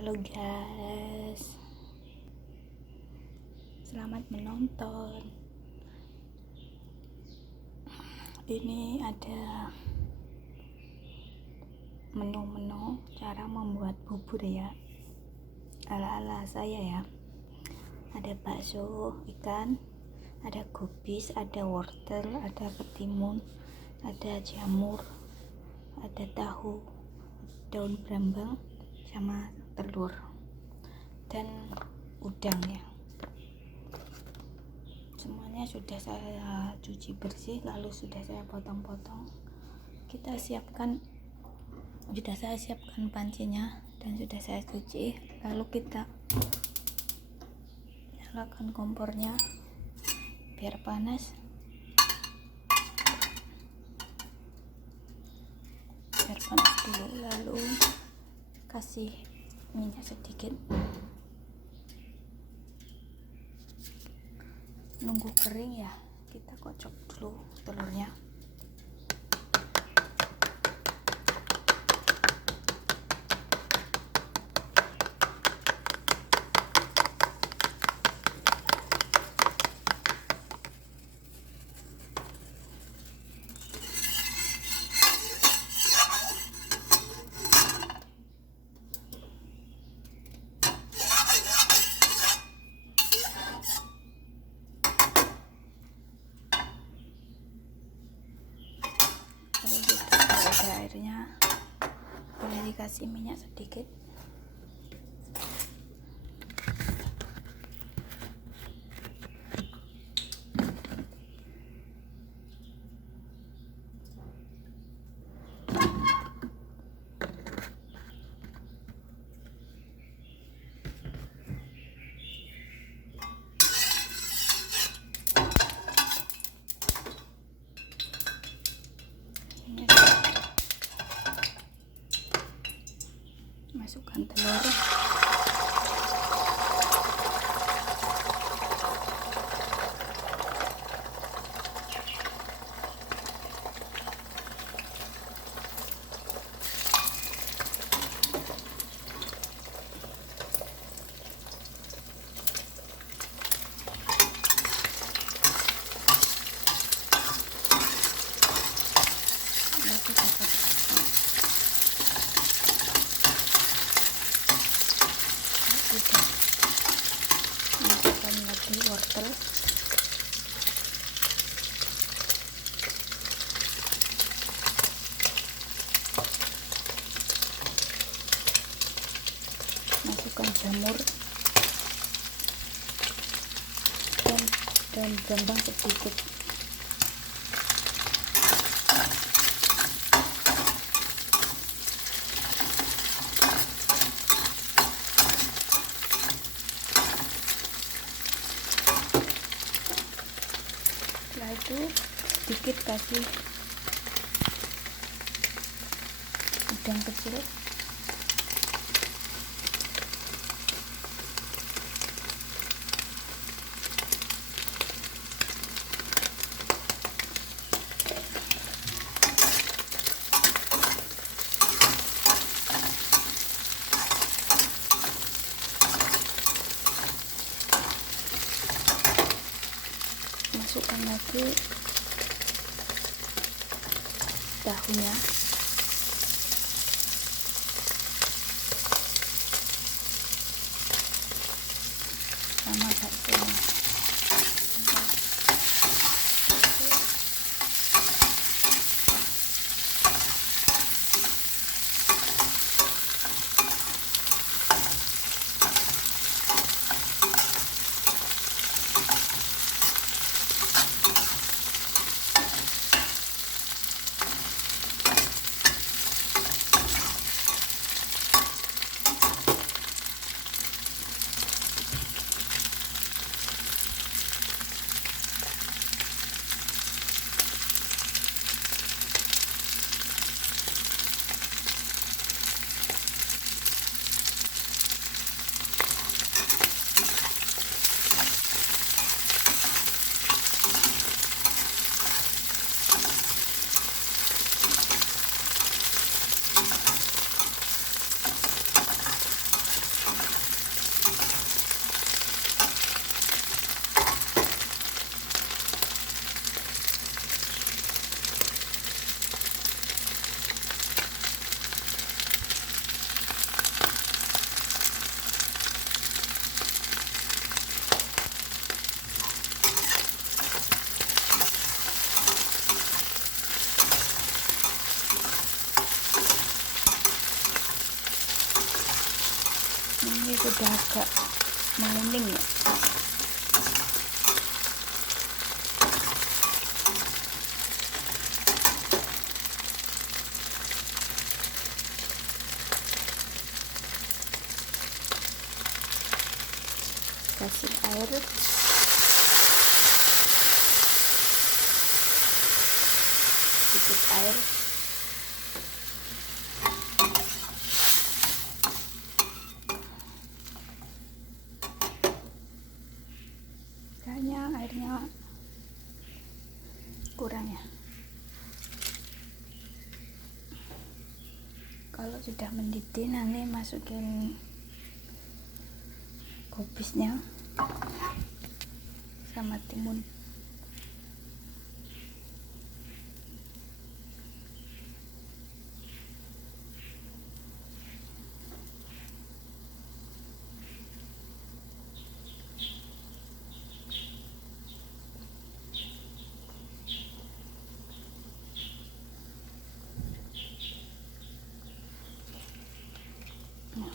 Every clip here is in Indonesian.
Halo guys, selamat menonton. Ini ada menu-menu cara membuat bubur ya, ala-ala saya ya. Ada bakso ikan, ada kubis, ada wortel, ada ketimun, ada jamur, ada tahu, daun brambang, sama telur dan udang ya. Semuanya sudah saya cuci bersih, lalu sudah saya potong-potong. Sudah saya siapkan pancinya dan sudah saya cuci. Lalu kita nyalakan kompornya biar panas, dulu. Lalu kasih minyak sedikit, nunggu kering ya. Kita kocok dulu telurnya. Kalau ada airnya boleh dikasih minyak sedikit. Masukkan telur, masukkan lagi wortel, masukkan jamur dan daun brambang sedikit. Setelah itu sedikit kasih udang kecil, masukkan lagi tahunya, sama baksonya. Ini sudah agak menguning ya. Kasih air sedikit air, kayaknya airnya kurang ya. Kalau sudah mendidih nanti masukin kubisnya sama timun. Nah,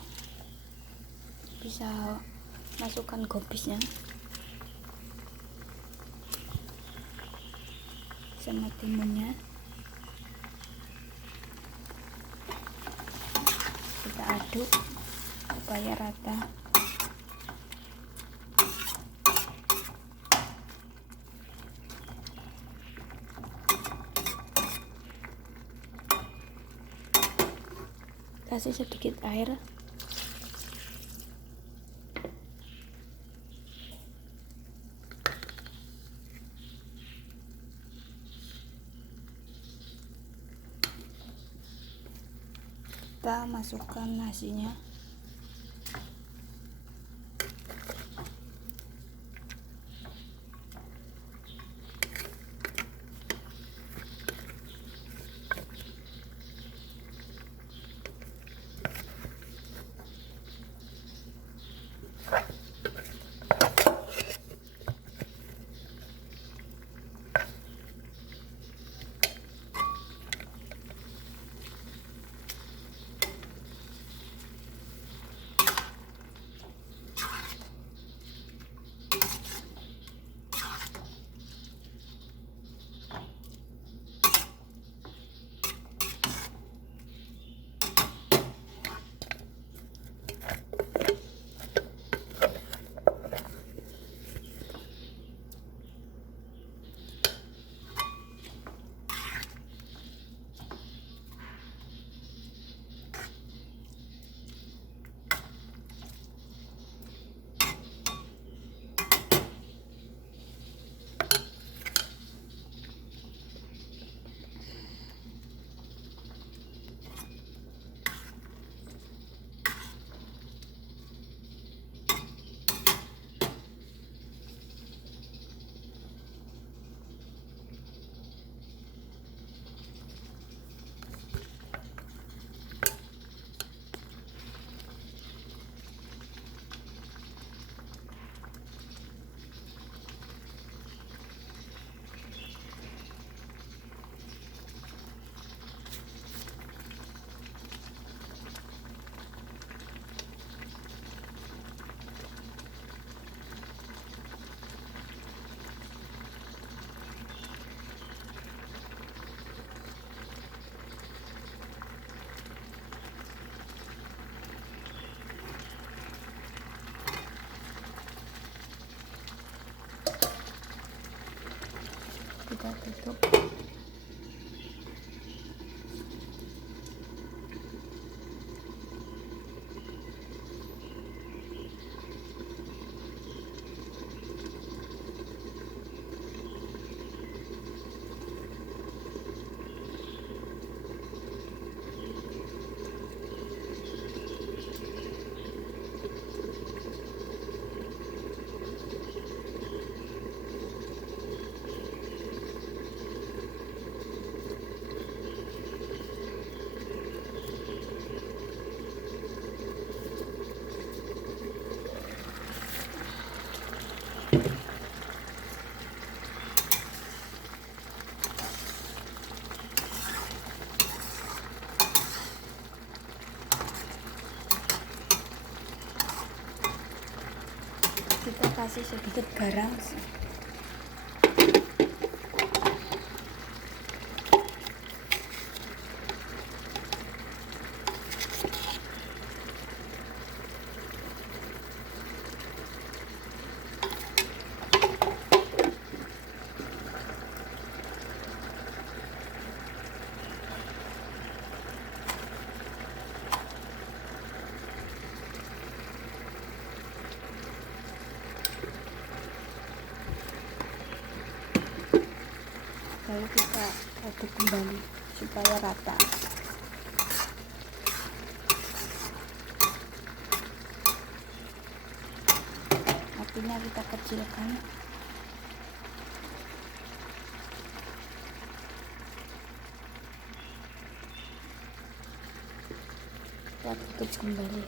bisa masukkan kubisnya sama timunnya, kita aduk supaya rata. Kasih sedikit air, kita masukkan nasinya. Kita tutup. kasih sedikit garam. Lalu kita aduk kembali supaya rata. Apinya kita kecilkan. Kita tutup kembali.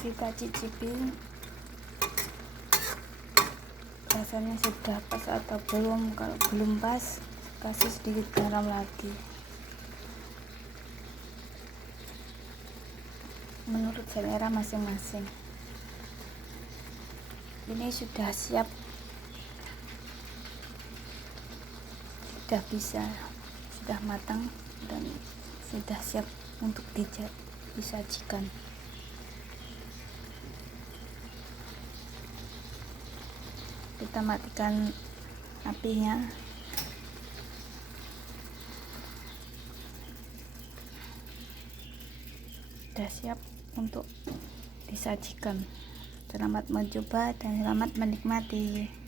Kita cicipin rasanya sudah pas atau belum. Kalau belum pas, kasih sedikit garam lagi menurut selera masing-masing. Ini sudah siap, sudah matang dan sudah siap untuk disajikan. Kita matikan apinya. Sudah siap untuk disajikan. Selamat mencoba dan selamat menikmati.